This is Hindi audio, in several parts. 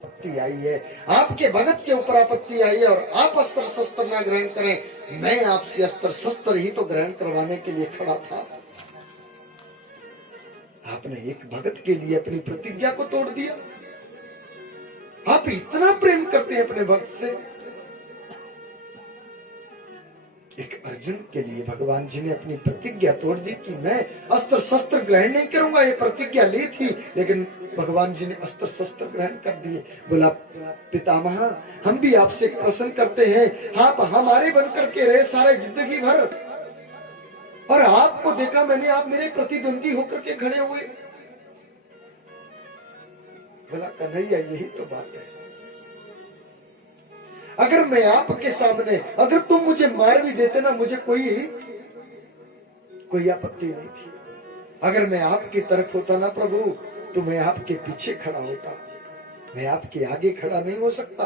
आपत्ति आई है, आपके भगत के ऊपर आपत्ति आई है और आप अस्त्र शस्त्र ना ग्रहण करें। मैं आपसे अस्त्र शस्त्र ही तो ग्रहण करवाने के लिए खड़ा था। आपने एक भगत के लिए अपनी प्रतिज्ञा को तोड़ दिया। आप इतना प्रेम करते हैं अपने भक्त से। एक अर्जुन के लिए भगवान जी ने अपनी प्रतिज्ञा तोड़ दी कि मैं अस्त्र शस्त्र ग्रहण नहीं करूंगा। ये प्रतिज्ञा ली थी, लेकिन भगवान जी ने अस्त्र शस्त्र ग्रहण कर दिए। बोला, पितामह हम भी आपसे एक प्रश्न करते हैं, आप हमारे बन करके रहे सारे जिंदगी भर, और आपको देखा मैंने, आप मेरे प्रतिद्वंदी होकर के खड़े हुए। बोला, कन्हैया यही तो बात है। अगर मैं आपके सामने, अगर तुम मुझे मार भी देते ना, मुझे कोई आपत्ति नहीं थी। अगर मैं आपकी तरफ होता ना प्रभु, तो मैं आपके पीछे खड़ा होता, मैं आपके आगे खड़ा नहीं हो सकता।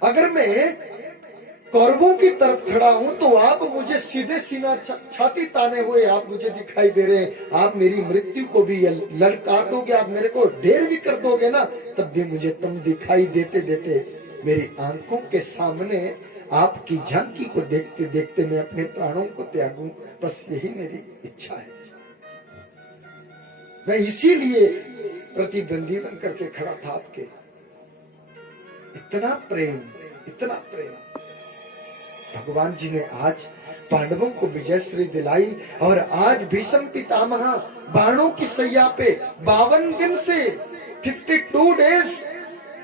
अगर मैं कौरवों की तरफ खड़ा हूं तो आप मुझे सीधे सीना छाती ताने हुए आप मुझे दिखाई दे रहे हैं। आप मेरी मृत्यु को भी ललकार दोगे, आप मेरे को ढेर भी कर दोगे ना, तब भी मुझे तुम दिखाई देते देते मेरी आंखों के सामने आपकी झांकी को देखते देखते मैं अपने प्राणों को त्यागूं। बस यही मेरी इच्छा है। मैं इसीलिए प्रतिद्वंदी बन करके खड़ा था आपके। इतना प्रेम, इतना प्रेम। भगवान जी ने आज पांडवों को विजयश्री दिलाई, और आज भीष्म पितामह बाणों की सैया पे 52 दिन से 52 डेज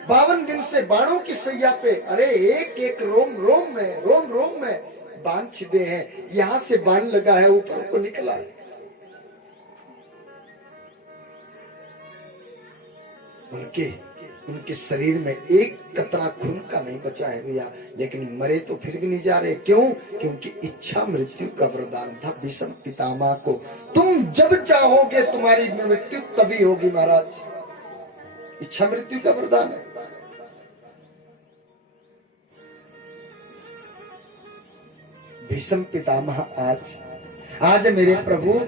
52 दिन से बाणों की सैया पे, अरे एक एक रोम रोम में बाण छिदे हैं। यहां से बाण लगा है, ऊपर को निकला है। उनके शरीर में एक कतरा खून का नहीं बचा है भैया, लेकिन मरे तो फिर भी नहीं जा रहे। क्यों? क्योंकि इच्छा मृत्यु का वरदान था भीष्म पितामह को। तुम जब चाहोगे तुम्हारी मृत्यु तभी होगी महाराज। इच्छा मृत्यु का वरदान है। भीष्म पितामह आज मेरे प्रभु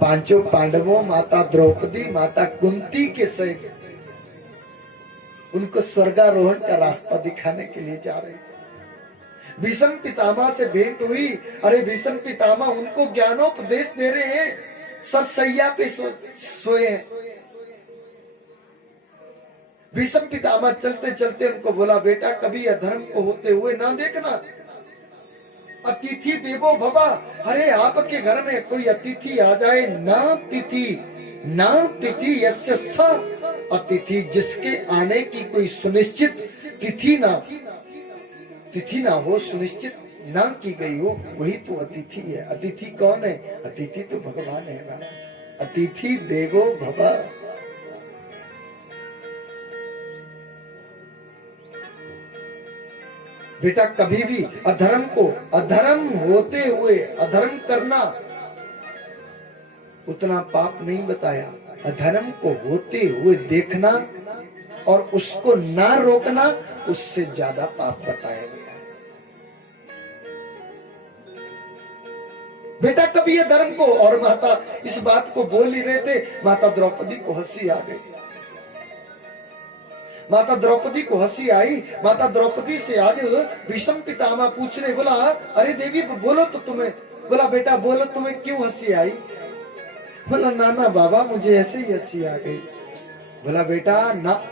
पांचों पांडवों, माता द्रौपदी, माता कुंती के सहित उनको स्वर्गारोहण का रास्ता दिखाने के लिए जा रहे हैं। भीष्म पितामह से भेंट हुई। अरे भीष्म पितामह उनको ज्ञानोपदेश दे रहे हैं, सरसैया पे सोए हैं। भीष्म पितामह चलते चलते उनको बोला, बेटा कभी अधर्म को होते हुए ना देखना। अतिथि देवो भवा। अरे आपके घर में कोई अतिथि आ जाए, ना तिथि यस्य स अतिथि, जिसके आने की कोई सुनिश्चित तिथि ना हो, सुनिश्चित ना की गई हो, वही तो अतिथि है। अतिथि कौन है? अतिथि तो भगवान है महाराज। अतिथि देवो भव। बेटा कभी भी अधर्म होते हुए अधर्म करना उतना पाप नहीं बताया। अधर्म को होते हुए देखना और उसको ना रोकना, उससे ज्यादा पाप बताया गया है। बेटा कभी ये धर्म को, और माता इस बात को बोल ही रहे थे, माता द्रौपदी को हंसी आ गई। माता द्रौपदी को हंसी आई। माता द्रौपदी से आज भीष्म पितामह पूछ रहे, बोला अरे देवी बोलो तो तुम्हें, बोला बेटा बोलो तुम्हें क्यों हंसी आई? बोला नाना बाबा मुझे ऐसे ही हंसी आ गई। बोला बेटा ना,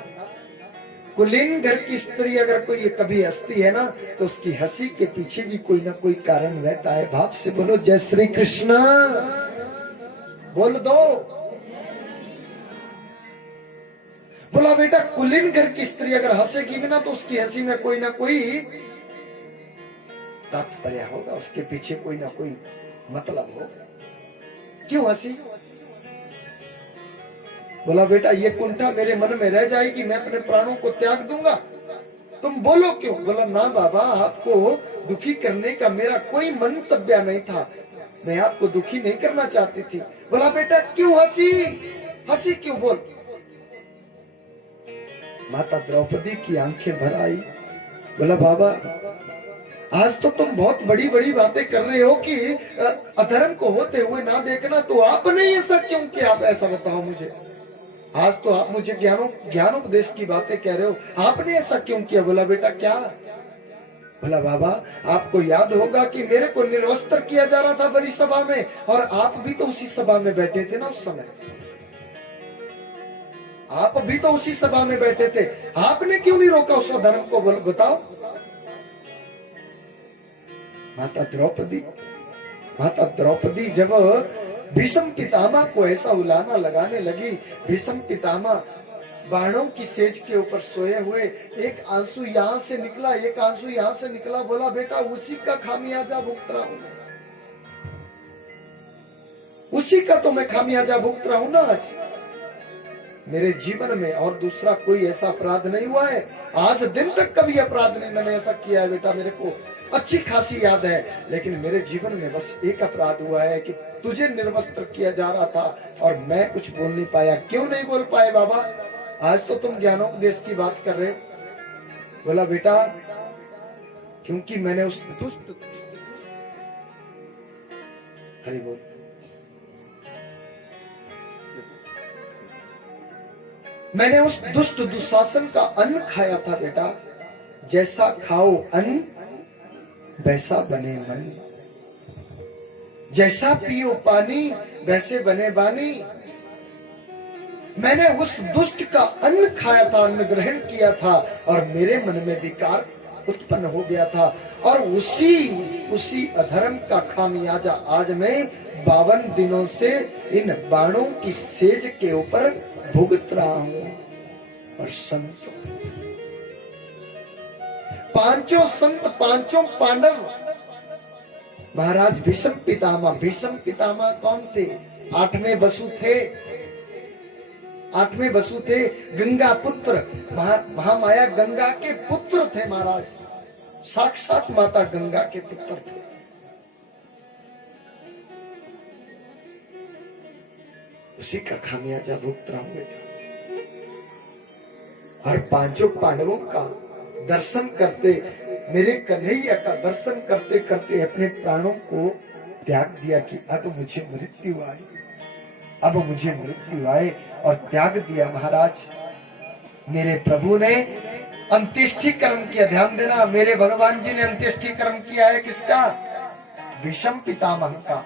कुलीन घर की स्त्री अगर कोई कभी हंसती है ना, तो उसकी हंसी के पीछे भी कोई ना कोई कारण रहता है। भाव से बोलो जय श्री कृष्ण बोल दो। बोला बेटा कुलीन घर की स्त्री अगर हंसेगी भी ना, तो उसकी हंसी में कोई ना कोई तात्पर्य होगा, उसके पीछे कोई ना कोई मतलब होगा। क्यों हंसी? बोला बेटा ये कुंठा मेरे मन में रह जाएगी, मैं अपने प्राणों को त्याग दूंगा। तुम बोलो क्यों? बोला ना बाबा आपको दुखी करने का मेरा कोई मंतव्य नहीं था, मैं आपको दुखी नहीं करना चाहती थी। बोला बेटा क्यों हंसी क्यों? बोल। माता द्रौपदी की आंखें भर आई। बोला बाबा आज तो तुम बहुत बड़ी बड़ी बातें कर रहे हो कि अधर्म को होते हुए ना देखना, तो आपने ऐसा क्यों किया? आप ऐसा बताओ मुझे। आज तो आप मुझे ज्ञानोपदेश की बातें कह रहे हो, आपने ऐसा क्यों किया? बोला बेटा क्या? बोला बाबा आपको याद होगा कि मेरे को निर्वस्त्र किया जा रहा था बड़ी सभा में, और आप भी तो उसी सभा में बैठे थे ना उस समय, आप भी तो उसी सभा में बैठे थे, आपने क्यों नहीं रोका उस धर्म को? बताओ। माता द्रौपदी जब भीष्म पितामह को ऐसा उलाना लगाने लगी, भीष्म पितामह बाणों की सेज के ऊपर सोए हुए, एक आंसू यहां से निकला, एक आंसू यहां से निकला। बोला बेटा उसी का खामियाजा भुगत रहा हूं, उसी का तो मैं खामियाजा भुगत रहा हूं ना आज। मेरे जीवन में और दूसरा कोई ऐसा अपराध नहीं हुआ है, आज दिन तक कभी अपराध नहीं मैंने ऐसा किया है बेटा, मेरे को अच्छी खासी याद है। लेकिन मेरे जीवन में बस एक अपराध हुआ है कि तुझे निर्वस्त्र किया जा रहा था और मैं कुछ बोल नहीं पाया। क्यों नहीं बोल पाए बाबा? आज तो तुम ज्ञानोपदेश की बात कर रहे हो। बोला बेटा क्योंकि मैंने उस दुष्ट, हरि बोल, मैंने उस दुष्ट दुशासन का अन्न खाया था बेटा। जैसा खाओ अन्न वैसा बने मन, जैसा पियो पानी वैसे बने बानी। मैंने उस दुष्ट का अन्न खाया था, अन्न ग्रहण किया था, और मेरे मन में विकार उत्पन्न हो गया था, और उसी अधर्म का खामियाजा आज मैं 52 दिनों से इन बाणों की सेज के ऊपर भुगत रहा हूं। और संतों, पांचों संत, पांचों पांडव, महाराज भीष्म पितामह कौन थे? 8वें बसु थे, 8वें बसु थे, गंगा पुत्र, महामाया गंगा के पुत्र थे महाराज, साक्षात माता गंगा के पुत्र थे। उसी का खामियाजा भुगत रहा हूं बेटा। और पांचों पांडवों का दर्शन करते, मेरे कन्हैया का दर्शन करते करते अपने प्राणों को त्याग दिया कि अब मुझे मृत्यु आए, अब मुझे मृत्यु आए, और त्याग दिया। महाराज मेरे प्रभु ने अंत्येष्टि कर्म किया, ध्यान देना, मेरे भगवान जी ने अंत्येष्टि कर्म किया है किसका? भीष्म पितामह का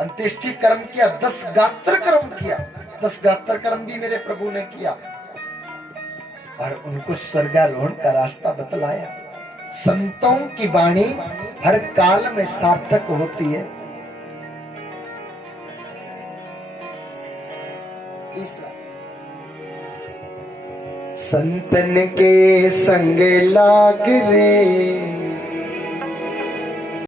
अंत्येष्टि कर्म किया, 10 गात्र कर्म किया, 10 गात्र कर्म भी मेरे प्रभु ने किया, और उनको स्वर्गारोहण का रास्ता बतलाया। संतों की वाणी हर काल में सार्थक होती है। तीसरा, संतन के संग लाग रे,